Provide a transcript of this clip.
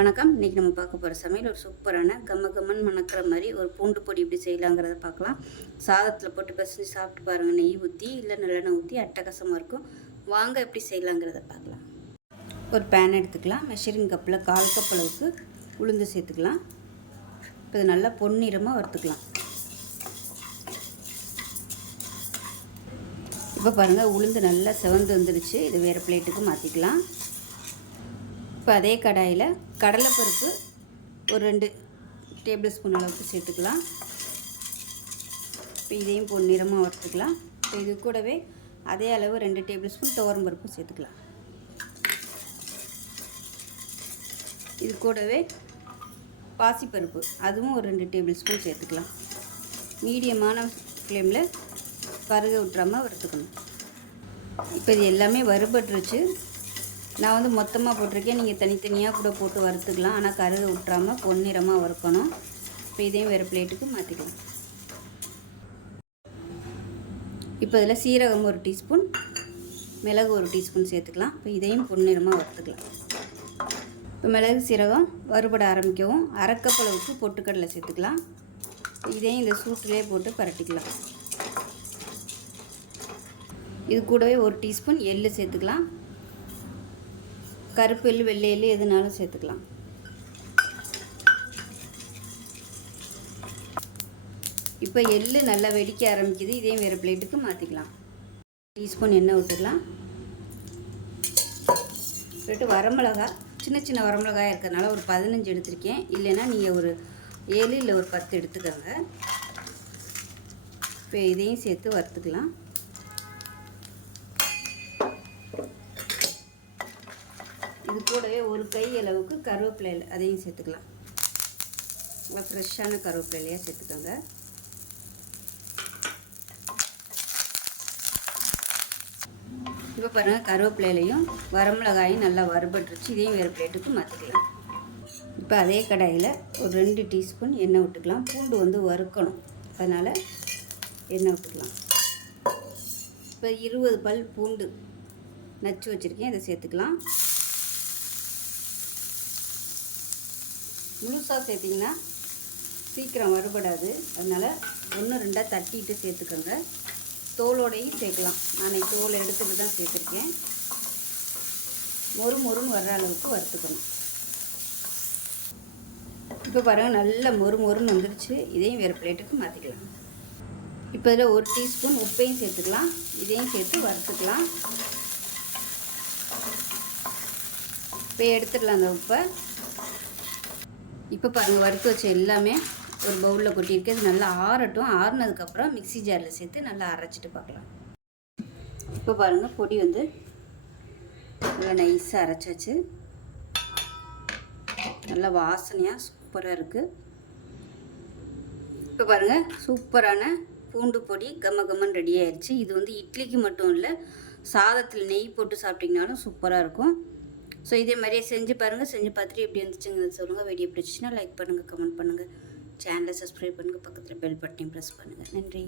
வணக்கம். இன்றைக்கி நம்ம பார்க்க போகிற சமையல் ஒரு சூப்பரான கம்மன் மணக்கிற மாதிரி ஒரு பூண்டு பொடி எப்படி செய்யலாங்கிறத பார்க்கலாம். சாதத்தில் போட்டு பிசைஞ்சு சாப்பிட்டு பாருங்கள். நெய் ஊற்றி இல்லை நல்லெண்ணெய் ஊற்றி அட்டகாசமாக இருக்கும். வாங்க எப்படி செய்யலாங்கிறத பார்க்கலாம். ஒரு பேன் எடுத்துக்கலாம். மெஷரிங் கப்பில் 1/4 கப் அளவுக்கு உளுந்து சேர்த்துக்கலாம். இப்போ இது நல்லா பொன்னிறமாக வறுத்துக்கலாம். இப்போ பாருங்கள், உளுந்து நல்லா செவந்து வந்துடுச்சு. இது வேறு பிளேட்டுக்கு மாற்றிக்கலாம். இப்போ அதே கடாயில் கடலைப்பருப்பு ஒரு 2 டேபிள் ஸ்பூன் அளவுக்கு சேர்த்துக்கலாம். இப்போ இதையும் பொன்னிறமாக வறுத்துக்கலாம். இப்போ இது கூடவே அதே அளவு 2 டேபிள் ஸ்பூன் துவரம் பருப்பு சேர்த்துக்கலாம். இது கூடவே பாசிப்பருப்பு அதுவும் ஒரு 2 டேபிள் ஸ்பூன் சேர்த்துக்கலாம். மீடியமான ஃப்ளேமில் கருக விட்டுறாமல் வறுத்துக்கணும். இப்போ இது எல்லாமே வறுபட்டுருச்சு. நான் மொத்தமாக போட்டிருக்கேன். நீங்கள் தனித்தனியாக கூட போட்டு வறுத்துக்கலாம். ஆனால் கருக விட்டுறாமல் பொன்னிறமாக வறுக்கணும். இப்போ இதையும் வேறு பிளேட்டுக்கு மாற்றிக்கலாம். இப்போ இதில் சீரகம் 1 டீஸ்பூன், மிளகு 1 டீஸ்பூன் சேர்த்துக்கலாம். இப்போ இதையும் பொன்னிறமாக வறுத்துக்கலாம். இப்போ மிளகு சீரகம் வறுபட ஆரம்பிக்கவும் 1/2 கப் அளவுக்கு பொட்டுக்கடலை சேர்த்துக்கலாம். இதையும் இந்த சூட்டிலே போட்டு பரட்டிக்கலாம். இது கூடவே 1 டீஸ்பூன் எள்ளு சேர்த்துக்கலாம். கருப்பு எள்ளு வெள்ளை எள்ளு எதுனாலும் சேர்த்துக்கலாம். இப்போ எள்ளு நல்லா வெடிக்க ஆரம்பிக்குது. இதையும் வேறு பிளேட்டுக்கு மாற்றிக்கலாம். டீஸ்பூன் எண்ணெய் விட்டுக்கலாம். போட்டு வரமிளகா சின்ன சின்ன வரமிளகாயாக இருக்கிறதுனால ஒரு 15 எடுத்திருக்கேன். இல்லைன்னா நீங்கள் ஒரு 7 இல்லை ஒரு 10 எடுத்துக்கோங்க. இப்போ இதையும் சேர்த்து வறுத்துக்கலாம். இது கூடவே ஒரு கை அளவுக்கு கருவேப்பிலை அதையும் சேர்த்துக்கலாம். நல்லா ஃப்ரெஷ்ஷான கருவேப்பிலையாக சேர்த்துக்கோங்க. இப்போ பாருங்கள், கருவேப்பிலையிலையும் வரமிளகாயும் நல்லா வறுபட்டுருச்சு. இதையும் வேறு பிளேட்டுக்கு மாற்றிக்கலாம். இப்போ அதே கடாயில் ஒரு 2 டீஸ்பூன் எண்ணெய் விட்டுக்கலாம். பூண்டு வறுக்கணும், அதனால் எண்ணெய் விட்டுக்கலாம். இப்போ 20 பல் பூண்டு நச்சு வச்சுருக்கேன், இதை சேர்த்துக்கலாம். முழுசாக சேர்த்திங்கன்னா சீக்கிரம் வறுபடாது. அதனால் 1-2 தட்டிட்டு சேர்த்துக்கோங்க. தோலோடையும் சேர்க்கலாம். நான் தோலை எடுத்துகிட்டு தான் சேர்த்துருக்கேன். மொறுன்னு வர்ற அளவுக்கு வறுத்துக்கணும். இப்போ பாருங்கள், நல்ல மொறுன்னு வந்துடுச்சு. இதையும் வேறு பிளேட்டுக்கு மாற்றிக்கலாம். இப்போ இதில் 1 டீஸ்பூன் உப்பையும் சேர்த்துக்கலாம். இதையும் சேர்த்து வறுத்துக்கலாம். இப்போ எடுத்துடலாம் அந்த உப்பை. இப்போ பாருங்கள், வறுத்து வச்ச எல்லாமே ஒரு பவுலில் கொட்டியிருக்கு. இது நல்லா ஆறட்டும். ஆறுனதுக்கப்புறம் மிக்ஸி ஜாரில் சேர்த்து நல்லா அரைச்சிட்டு பார்க்கலாம். இப்போ பாருங்கள், பொடி நல்லா நைஸாக அரைச்சாச்சு. நல்லா வாசனையாக சூப்பராக இருக்குது. இப்போ பாருங்கள், சூப்பரான பூண்டு பொடி கம்மன் ரெடி ஆயிடுச்சு. இது இட்லிக்கு மட்டும் இல்லை, சாதத்தில் நெய் போட்டு சாப்பிட்டிங்கனாலும் சூப்பராக இருக்கும். ஸோ இதே மாதிரியே செஞ்சு பாருங்கள். செஞ்சு பார்த்துட்டு எப்படி இருந்துச்சுங்கிறது சொல்லுங்கள். வீடியோ பிடிச்சின்னா லைக் பண்ணுங்கள், கமெண்ட் பண்ணுங்கள், சேனலை சப்ஸ்கிரைப் பண்ணுங்கள், பக்கத்தில் பெல் பட்டனையும் ப்ரெஸ் பண்ணுங்கள். நன்றி.